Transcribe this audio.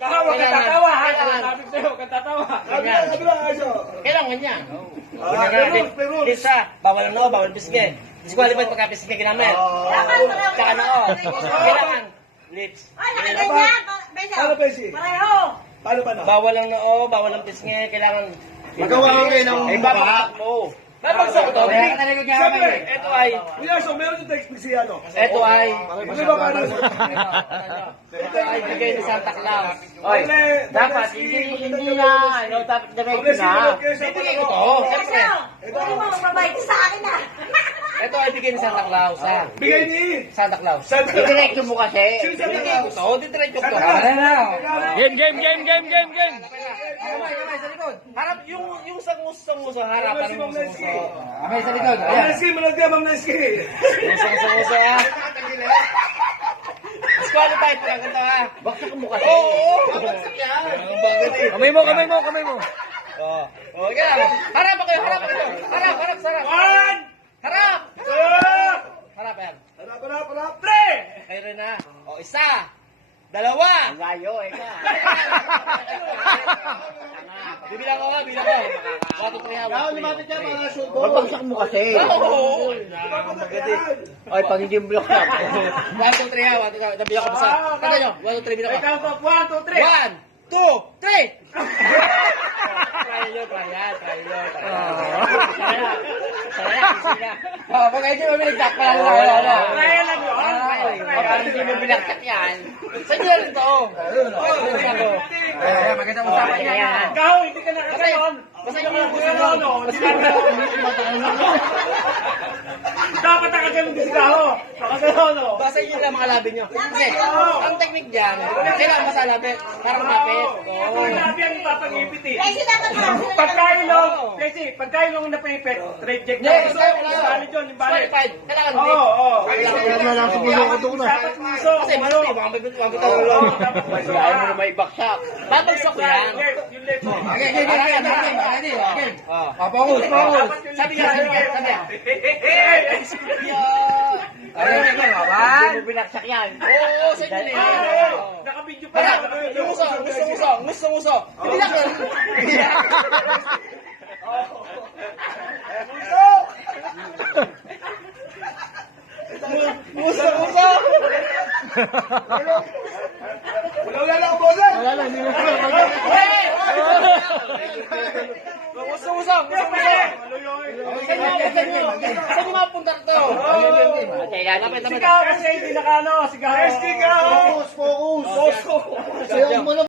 Huwag kang tatawa, ha? Sabi sa'yo, huwag kang tatawa. Kailangan niya. Isa, bawal ang noo, bawal pisngi. Disqualified pagka pisngi ginamit. Tsaka noo. Kailangan lips. Ay, nakaganyan! Paano, Pesi? Pareho! Paano pa na? Bawal ang noo, bawal ang pisngi. Kailangan Magawa ka ngayon ng ay babagsak mo. Babagsak ko to. Siyempre, Ito ay Kuya, so meron yung text si ano? ito ay Ano ba paano? ito ay bigay ni Santa Claus. Oy, dapat hindi na ano, dapat direct na. Bibigay ko to. Siyempre. Hindi mo magbabayad sa akin, ha? Ito ay bigay ni Santa Claus, ha? Bigay ni Santa Claus. Santa Claus. Didiretso mo kasi. Sino Santa Bibigay ko Claus? to. Didiretso ko to. Game. Kamay sa likod. Harap yung sangus-sanguso. Harapan Si mo Ma'am sanguso. Nesky. Kamay sa likod. Ma'am Nesky, malagyan, Ma'am Nesky. Sangus-sanguso, ha? Disqualified pa lang ito, ha? Baksak mo kasi. Oo. Baksak yan. Kamay mo. Oo. Oo, kailangan. Harap kayo. Harap. Harap. Harap. Harap yan. Harap. Kayo rin, ha? O, isa. Dalawa. Layo, eh ka. Bibilang ko. 1, 2, 3, ha? Lumapit yan, mga shoot Babagsak mo kasi. Oo. Ay, pag hindi block na. 1, 2, 3, ha? 1, 2, 3. Nabilang ko isa. Kata nyo. 1, 2, 3, bilang ko. Count of 1, 2, 3. 1, 2, 3. Try yun. Pag hindi mo binigtak pa lang tayo. Trial lang yun. Pag hindi mo binigtak yan. Sa inyo rin to. Magandang usapan niya. Ikaw, hindi ka nakagayon. Basta yung lang gusto Ano, mo. dapat nakagayon din si Kaho. Nakagayon, no? Basta inyo lang mga labi nyo. Kasi, ang technique dyan, kailangan masalabi para kumapit. Ito ang labi ang ipapangipit, eh. Kasi dapat Pagkailong na paipit, reject Hindi, na. kailangan Valid yun, yung valid. qualified. Kailangan Oo, hindi. oo. Dapat Kasi maluti, baka may bitaw lang. Ayaw mo na may baksak. Babagsak ko yan. Yung left mo. Focus. Sabi nga. Hindi mo binaksak yan. Oo, sa inyo na yan. Nakabidyo pa Para, yan. gusto. Bilang ka. Gusto. Wala lang, bosan. Gusto. Saan yung mapunta ito? Sigaw kasi hindi nakano. Sigaw. Focus. Sayaw mo na.